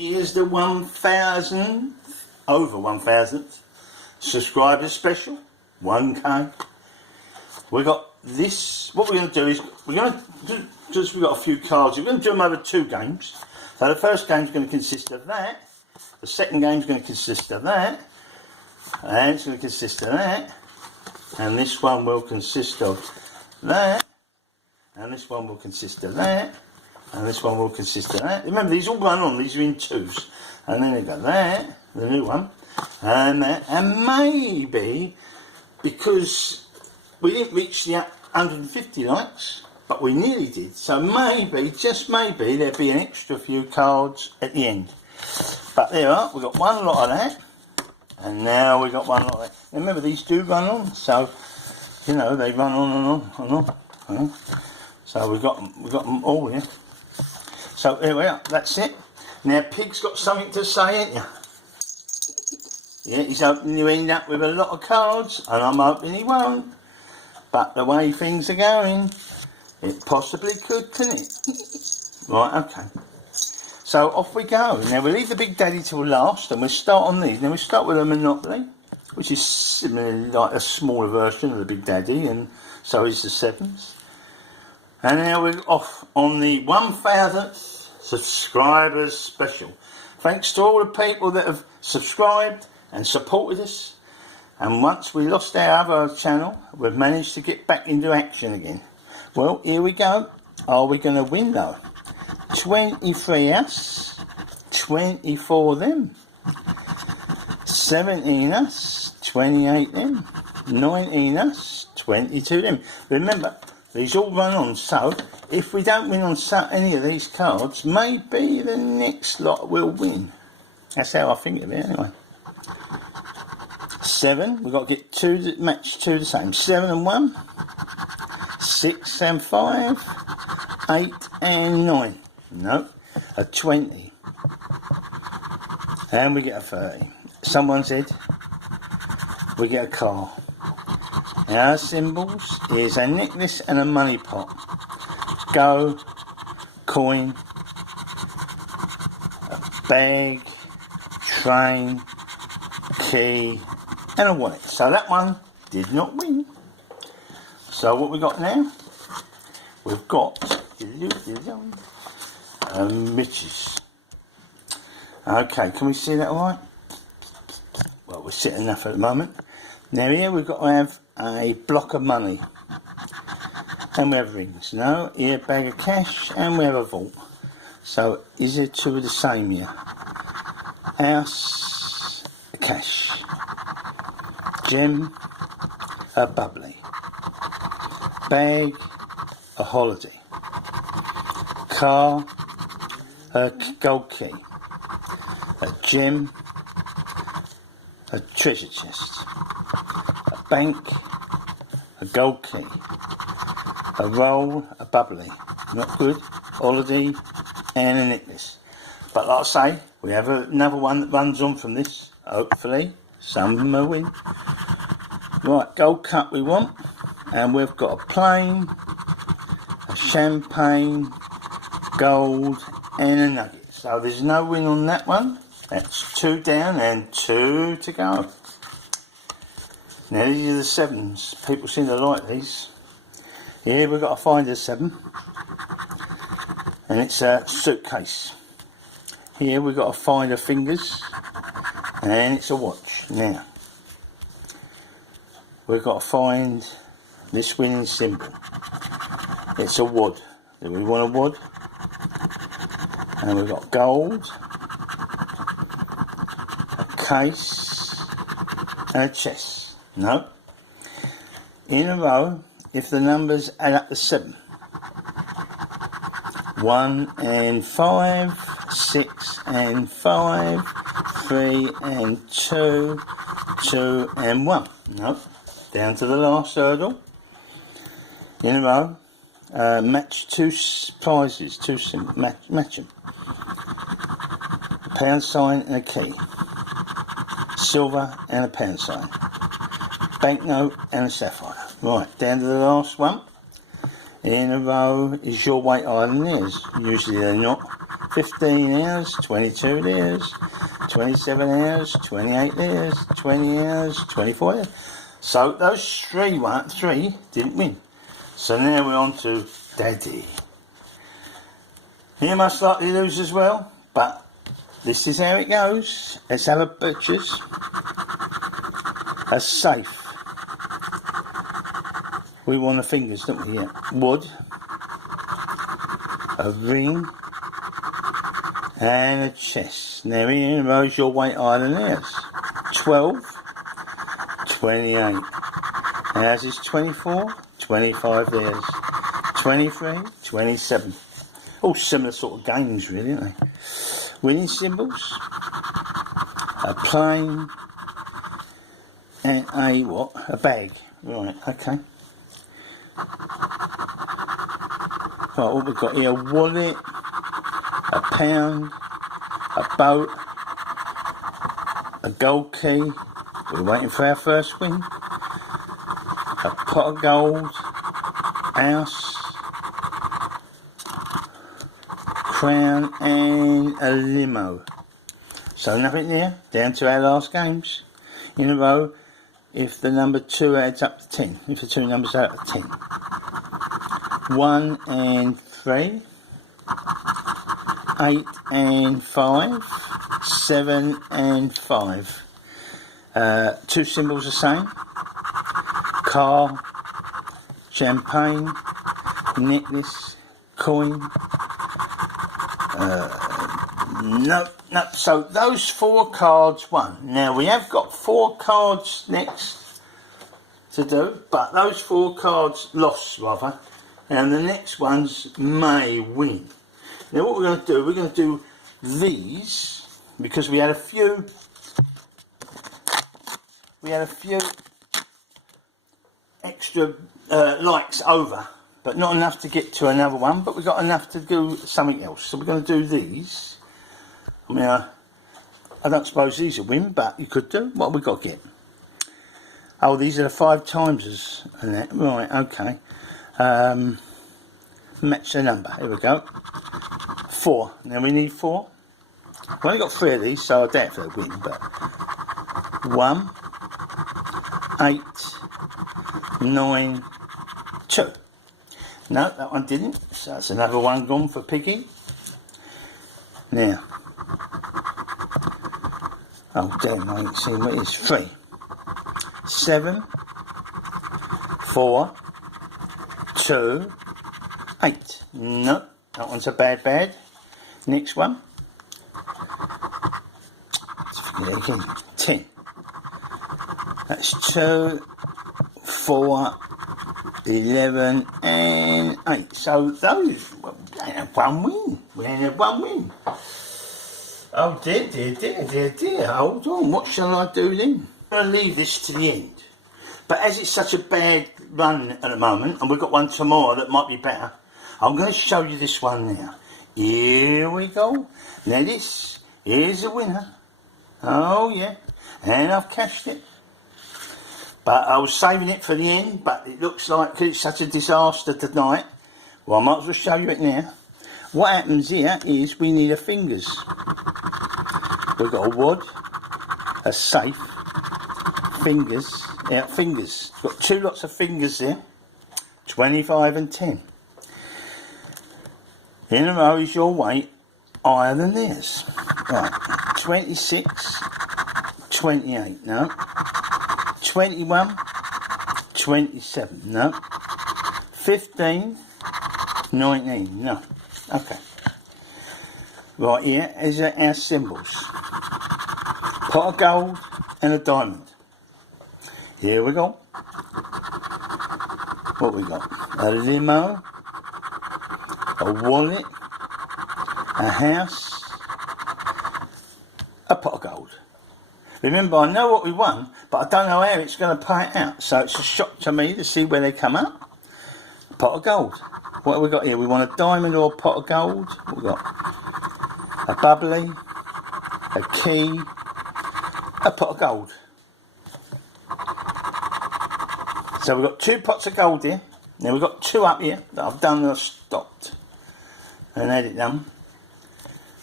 here's the 1,000, over 1,000th subscribers special, 1K. We got this. What we're going to do is we're going to just we've got a few cards. We're going to do them over 2 games. So the first game is going to consist of that. The second game is going to consist of that, and it's going to consist of that, and this one will consist of that, and this one will consist of that, and this one will consist of that. Remember, these all run on. These are in 2s, and then they got that, the new one, and that, and maybe because we didn't reach the 150 likes, but we nearly did. So maybe, just maybe, there'll be an extra few cards at the end. But there are. We've got one lot of that, and now we've got one lot of that. Remember, these do run on, so you know they run on and on and on. You know? So we've got them all here. So here we are. That's it. Now, Pig's got something to say, ain't you? Yeah, he's hoping you end up with a lot of cards, and I'm hoping he won't. But the way things are going, it possibly could, couldn't it? Right, okay. So off we go. Now we'll leave the Big Daddy till last, and we'll start on these. Now we start with a Monopoly, which is similarly like a smaller version of the Big Daddy, and so is the 7s. And now we're off on the 1,000th subscribers special. Thanks to all the people that have subscribed and supported us. And once we lost our other channel, we've managed to get back into action again. Well, here we go. Are we going to win though? 23 us, 24 them, 17 us, 28 them, 19 us, 22 them. Remember, these all run on, so if we don't win on any of these cards, maybe the next lot will win. That's how I think of it anyway. 7, we've got to get 2 that match 2 the same. 7 and 1, 6 and 5, 8 and 9. No, a 20. And we get a 30. Someone said we get a car. Our symbols is a necklace and a money pot. Go, coin, a bag, train, key, and a wallet. So that one did not win. So what we got now? We've got Mitches. Okay, can we see that all right? Well, we're sitting enough at the moment. Now here we've got to have a block of money. And we have rings. No, here a bag of cash, and we have a vault. So is there 2 of the same here? House, a cash. Gem, a bubbly. Bag, a holiday. Car, a gold key, a gem, a treasure chest, a bank, a gold key, a roll, a bubbly, not good, holiday, and a necklace. But like I say, we have another one that runs on from this, hopefully, some will win. Right, gold cup we want, and we've got a plain, a champagne, gold, and a nugget. So there's no win on that one. That's 2 down and 2 to go. Now these are the 7s. People seem to like these. Here we've got to find a 7. And it's a suitcase. Here we've got to find a fingers. And it's a watch. Now we've got to find this winning symbol. It's a wad. Do we want a wad? And we've got gold, a case, and a chest. No. In a row, if the numbers add up to 7. 1 and 5, 6 and 5, 3 and 2, 2 and 1. No. Down to the last hurdle. In a row. Match 2 prizes, match them. A pound sign and a key. Silver and a pound sign. Banknote and a sapphire. Right, down to the last one. In a row is your weight item. There's usually they're not. 15 hours, 22 hours, 27 hours, 28 hours, 20 hours, 24 hours. So those three didn't win. So now we're on to Daddy. He most likely lose as well, but this is how it goes. Let's have a butcher's. A safe. We want the fingers, don't we? Yeah. Wood. A ring. And a chest. Now here in rows your weight higher than theirs. 12. 28. Ours is 24. 25 theirs. 23. 27. All similar sort of games really, aren't they? Winning symbols. A plane. And a what? A bag. Right, okay. Right, what we've got here, a wallet, a pound, a boat, a gold key. We're waiting for our first win. A pot of gold, house, crown, and a limo. So nothing there. Down to our last games in a row. If the number 2 adds up to 10. If the two numbers add up to 10. 1 and 3. 8 and 5. 7 and 5. Two symbols the same. Car, champagne, necklace, coin. No. So those 4 cards won. Now we have got 4 cards next to do, but those 4 cards lost rather, and the next ones may win. Now what we're going to do, we're going to do these because we had a few extra likes over, but not enough to get to another one. But we've got enough to do something else. So we're going to do these. I mean, I don't suppose these will win, but you could do. What have we got to get? Oh, these are the 5 timesers and that. Right, okay. Match the number. Here we go. 4. Now we need 4. We've only got 3 of these, so I doubt if they'll win, but 1, 8, 9, 2. No, that one didn't. So that's another one gone for Piggy. Now. Oh damn, I ain't seen what it is. 3. 7. 4. 2. 8. No, that one's a bad. Next one. Let's forget it again. 10. That's 2, 4, 11 and 8. So those, well, they had 1 win. We only had 1 win. Oh dear. Hold on, what shall I do then? I'm going to leave this to the end. But as it's such a bad run at the moment, and we've got one tomorrow that might be better, I'm going to show you this one now. Here we go. Now this is a winner. Oh yeah. And I've cashed it. But I was saving it for the end, but it looks like, because it's such a disaster tonight, well I might as well show you it now. What happens here is we need a fingers. We've got a wad, a safe, fingers, fingers. We've got 2 lots of fingers there, 25 and 10. In a row is your weight higher than theirs. Right, 26, 28, no. 21, 27, no. 15, 19, no. Okay. Right here is our symbols. Pot of gold and a diamond. Here we go. What we got? A limo, a wallet, a house, a pot of gold. Remember, I know what we won, but I don't know how it's going to pay it out. So it's a shock to me to see where they come up. A pot of gold. What have we got here? We want a diamond or a pot of gold. What have we got? A bubbly, a key, a pot of gold. So we've got 2 pots of gold here. Now we've got 2 up here that I've done and I've stopped and had it done.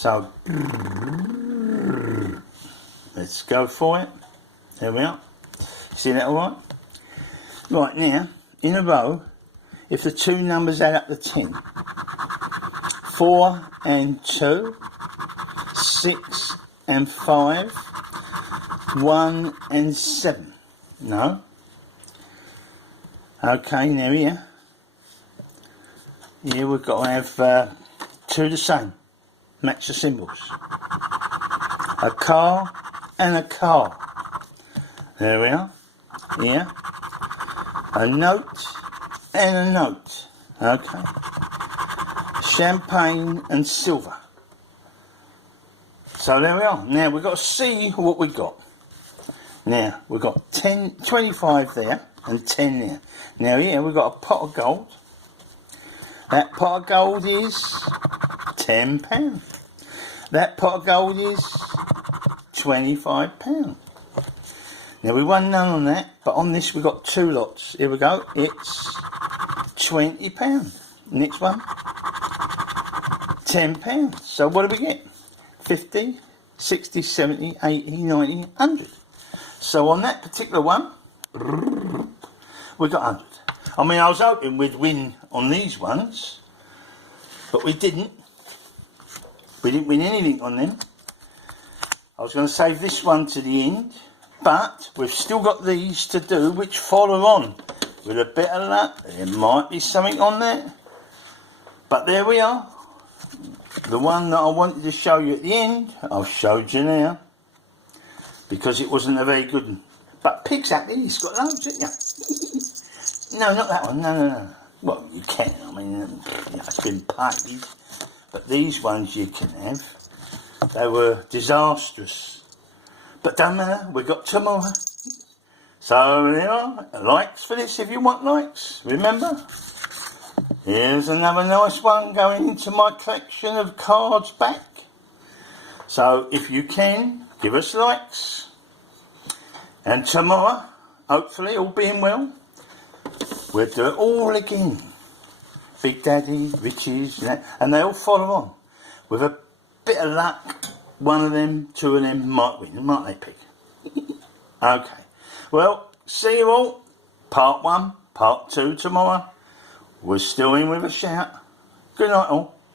So let's go for it. There we are. See that all right? Right, now, in a row, if the two numbers add up to 10, 4 and 2, 6 and 5, 1 and 7. No? Okay, now here. Here we've got to have two the same. Match the symbols. A car and a car. There we are. Here. A note and a note. Okay. Champagne and silver. So there we are. Now we've got to see what we got. Now we've got 25 there and 10 there. Now here we've got a pot of gold. That pot of gold is £10. That pot of gold is £25. Now we won none on that, but on this we've got two lots. Here we go. It's £20. Next one, £10. So what do we get? 50, 60, 70, 80, 90, 100. So on that particular one, we got 100. I mean, I was hoping we'd win on these ones, but we didn't. We didn't win anything on them. I was going to save this one to the end, but we've still got these to do, which follow on. With a bit of luck, there might be something on there. But there we are. The one that I wanted to show you at the end, I've showed you now. Because it wasn't a very good one. But Pig's Happy, he's got loads, haven't you? No, not that one, no. Well, you can, I mean, it's been paid. But these ones you can have. They were disastrous. But don't matter, we've got tomorrow. So there are likes for this if you want likes. Remember? Here's another nice one going into my collection of cards back. So if you can, give us likes. And tomorrow, hopefully, all being well, we'll do it all again. Big Daddy, Riches, and they all follow on. With a bit of luck, one of them, two of them might win, might they, Pig? Okay. Well, see you all. Part 1, Part 2 tomorrow. We're still in with a shout. Good night all.